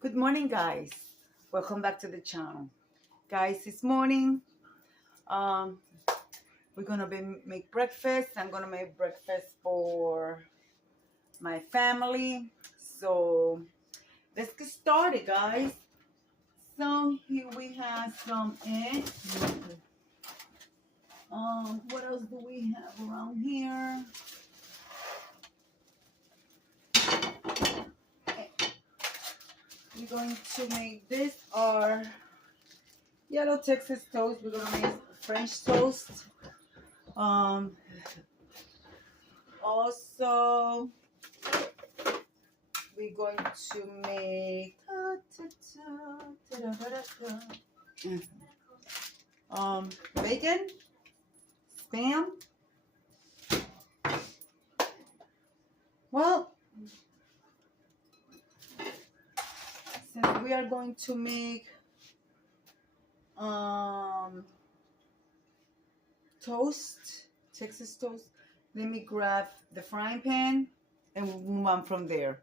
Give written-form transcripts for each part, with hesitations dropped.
Good morning, guys. Welcome back to the channel. Guys, this morning, um, we're gonna make breakfast. I'm gonna make breakfast for my family. So let's get started, guys. So here we have some eggs. What else do we have around here? We're going to make this our yellow Texas toast. We're gonna make French toast. Also, we're going to make bacon, spam. Well, since we are going to make toast, Texas toast, let me grab the frying pan and we'll move on from there.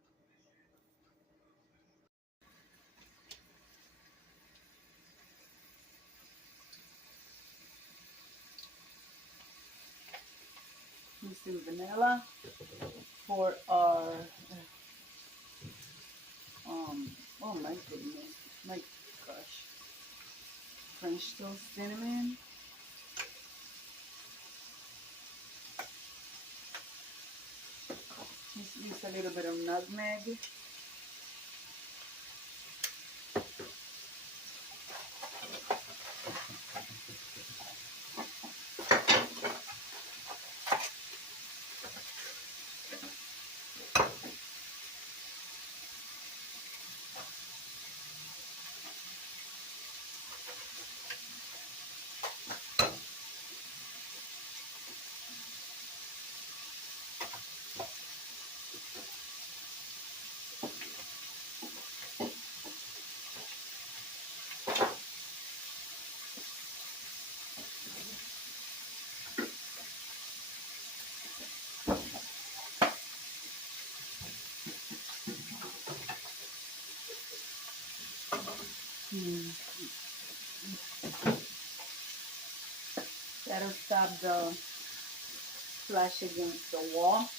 Some vanilla for our oh my goodness, my gosh, French toast cinnamon. Just use a little bit of nutmeg. That'll stop the splash against the wall.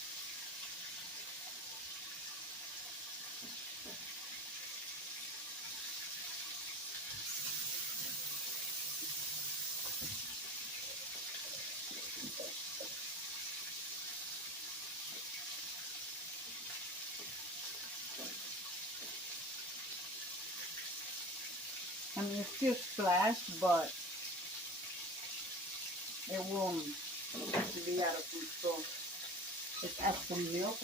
I mean, it's still splash, but it won't be out of control. Let's add some milk.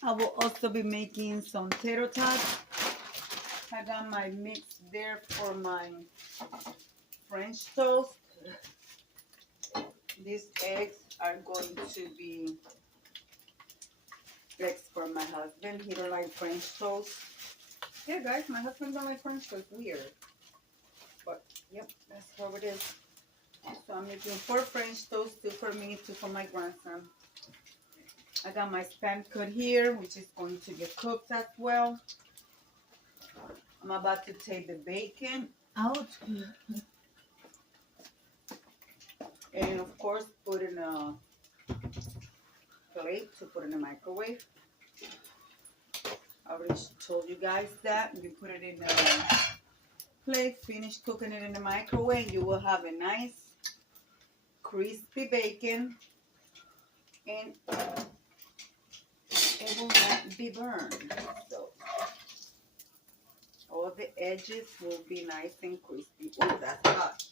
I will also be making some tater tots. I got my mix there for my French toast. These eggs are going to be eggs for my husband. He don't like French toast. Yeah, guys, my husband don't like French toast. Weird. But, yep, that's how it is. So I'm making 4 French toast, 2 for me, 2 for my grandson. I got my spam cut here, which is going to get cooked as well. I'm about to take the bacon out. And of course, put in a plate to put in the microwave. I already told you guys that. You put it in a plate, finish cooking it in the microwave. You will have a nice crispy bacon. And it will not be burned. So all the edges will be nice and crispy. Oh, that's hot.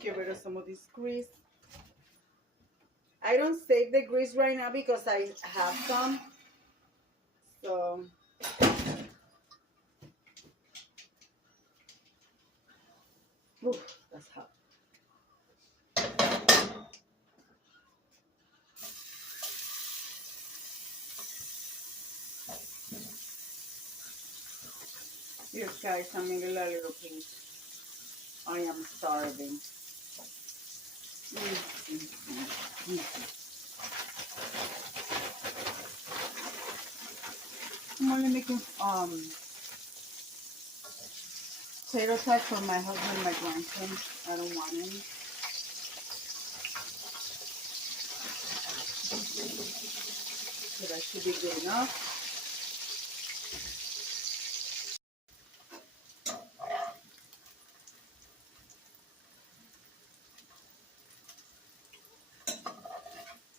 Get rid of some of this grease. I don't save the grease right now because I have some. So ooh, that's hot. Yes, guys, I'm in a little piece. I am starving. I'm only making potato tots for my husband and my grandson. I don't want any. So that should be good enough.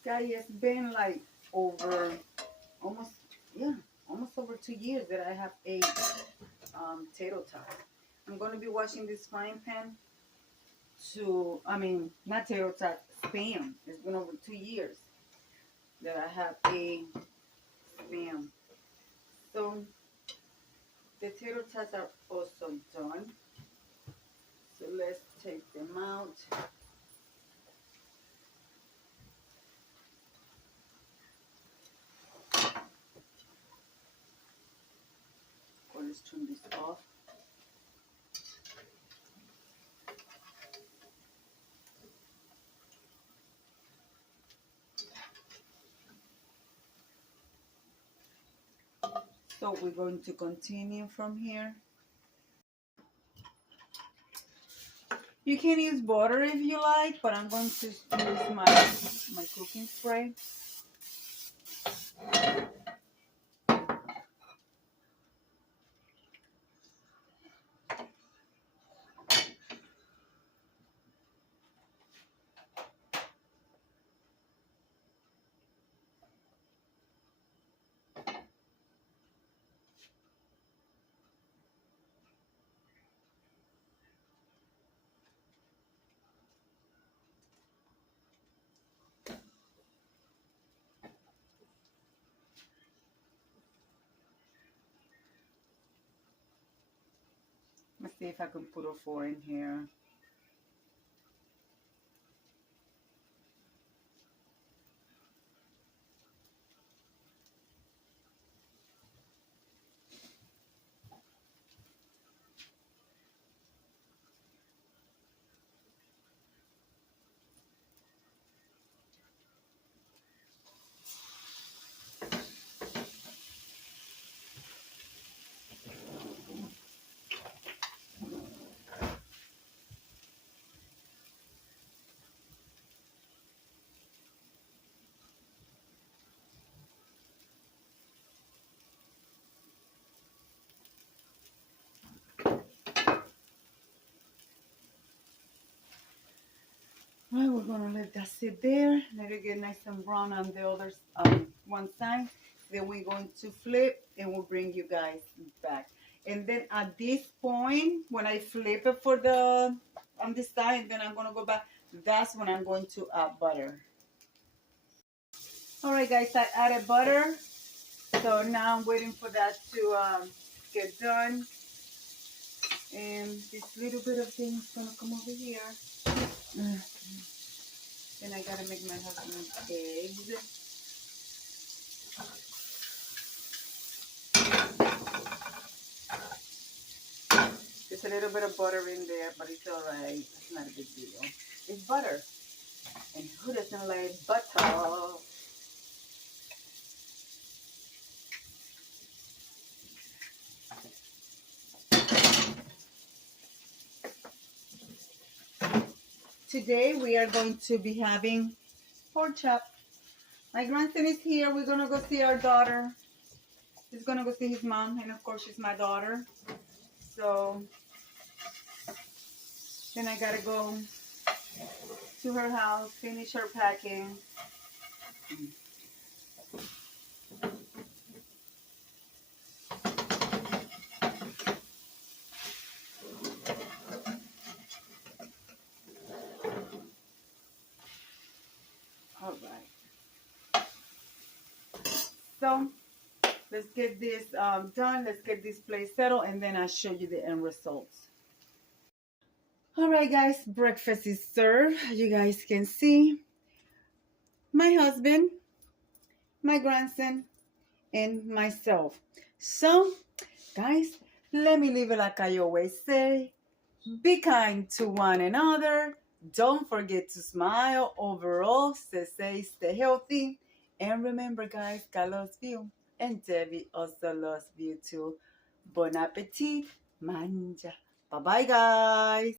Guys, it's been like over almost over 2 years that I have ate potato tots. I'm going to be washing this frying pan not tater tot, spam. It's been over 2 years that I have a spam. So the tater tots are also done. So let's take them out. Let's turn this off. So we're going to continue from here. You can use butter if you like, but I'm going to use my cooking spray. Let's see if I can put a 4 in here. Well, we're gonna let that sit there. Let it get nice and brown on the other one side. Then we're going to flip and we'll bring you guys back. And then at this point, when I flip it for the on this side, then I'm gonna go back. That's when I'm going to add butter. All right, guys, I added butter. So now I'm waiting for that to get done. And this little bit of thing is gonna come over here. Then I gotta make my husband eggs. There's a little bit of butter in there, but it's alright. It's not a big deal. It's butter. And who doesn't like butter? Today we are going to be having pork chop. My grandson is here. We're gonna go see our daughter. He's gonna go see his mom, and of course she's my daughter. So then I gotta go to her house, finish her packing. All right. So let's get this done. Let's get this plate settled, and then I'll show you the end results. All right, guys, breakfast is served. You guys can see my husband, my grandson, and myself. So, guys, let me leave it like I always say. Be kind to one another. Don't forget to smile. Overall, stay healthy. And remember, guys, God loves you. And Debbie also loves you too. Bon appetit. Manja. Bye-bye, guys.